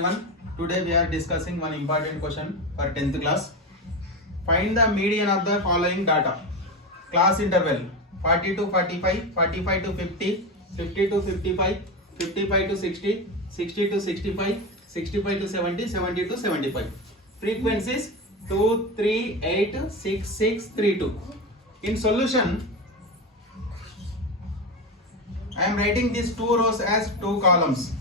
everyone. Today we are discussing one important question for 10th class. Find the median of the following data. Class interval 40 to 45, 45 to 50, 50 to 55, 55 to 60, 60 to 65, 65 to 70, 70 to 75. Frequencies 2, 3, 8, 6, 6, 3, 2. In solution, I am writing these two rows as two columns.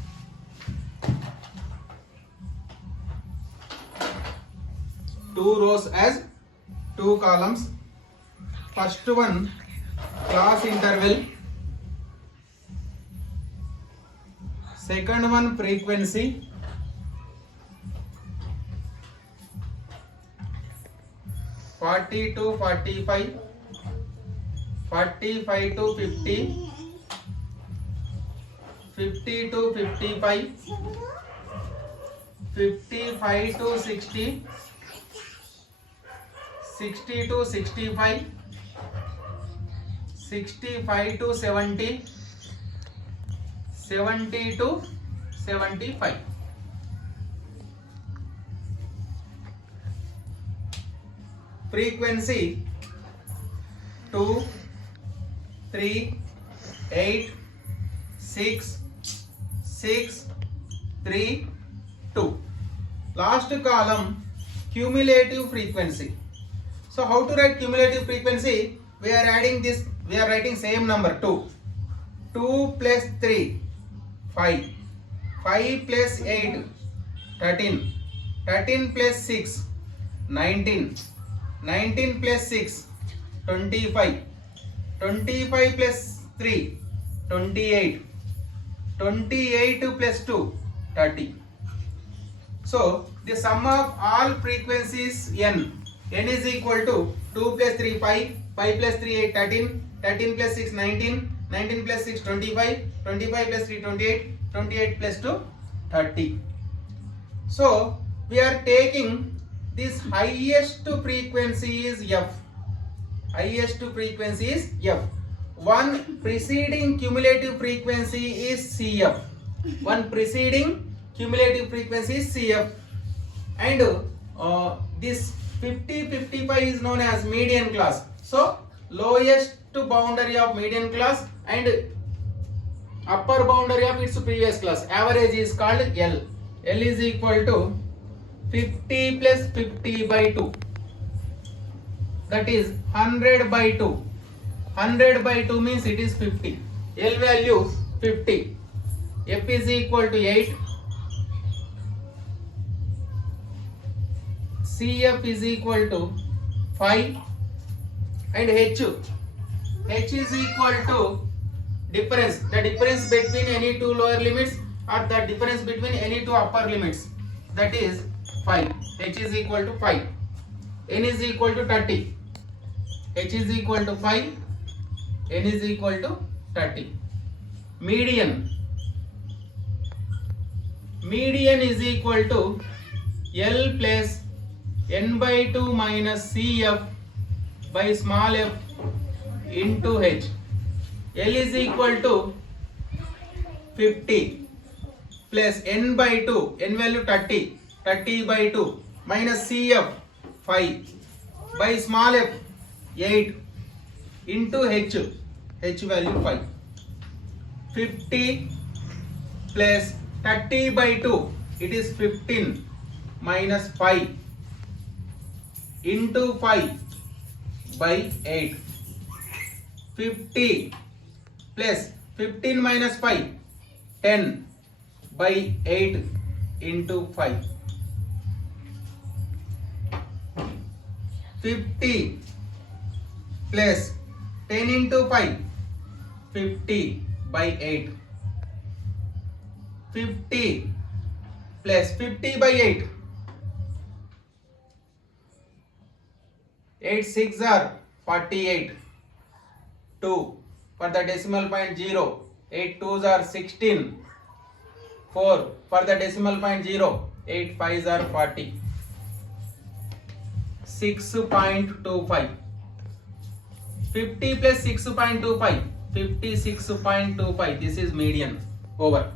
Two rows as two columns. First one, class interval. Second one, frequency. (40 to 45), 45 to 50, 50 to 55, 55 to 60, 60 to 65, 65 to 70, 70 to 75. Frequency 2, 3, 8, 6, 6, 3, 2. Last column, cumulative frequency. So how to write cumulative frequency? We are adding this, we are writing same number 2. 2 plus 3, 5. 5 plus 8, 13. 13 plus 6, 19. 19 plus 6, 25. 25 plus 3, 28. 28 plus 2, 30. So the sum of all frequencies n. N is equal to 2 plus 3, 5. 5 plus 3, 8, 13. 13 plus 6, 19. 19 plus 6, 25. 25 plus 3, 28. 28 plus 2, 30. So we are taking this highest frequency is F. Highest frequency is F. One preceding cumulative frequency is CF. One preceding cumulative frequency is CF. And this 50-55 is known as median class. So lowest boundary of median class and upper boundary of its previous class. Average is called L. L is equal to 50 plus 50 by 2. That is 100 by 2. 100 by 2 means it is 50. L value 50. F is equal to 8. CF is equal to 5. And H. H is equal to difference. The difference between any two lower limits or the difference between any two upper limits. That is 5. H is equal to 5. N is equal to 30. H is equal to 5. N is equal to 30. Median. Median is equal to L plus N by 2 minus CF by small f into H. L is equal to 50 plus N by 2. N value 30. 30 by 2 minus CF 5 by small f 8 into H. H value 5. 50 plus 30 by 2. It is 15 minus 5 into 5 by 8. 50 plus 15 minus 5. 10 by 8 into 5. 50 plus 10 into 5. 50 by 8. 50 plus 50 by 8. 8 6 are 48. 2 for the decimal point 0. 8 2s are 16. 4 for the decimal point 0. 8 5s are 40. 6.25. 50 plus 6.25. 56.25. This is median. Over.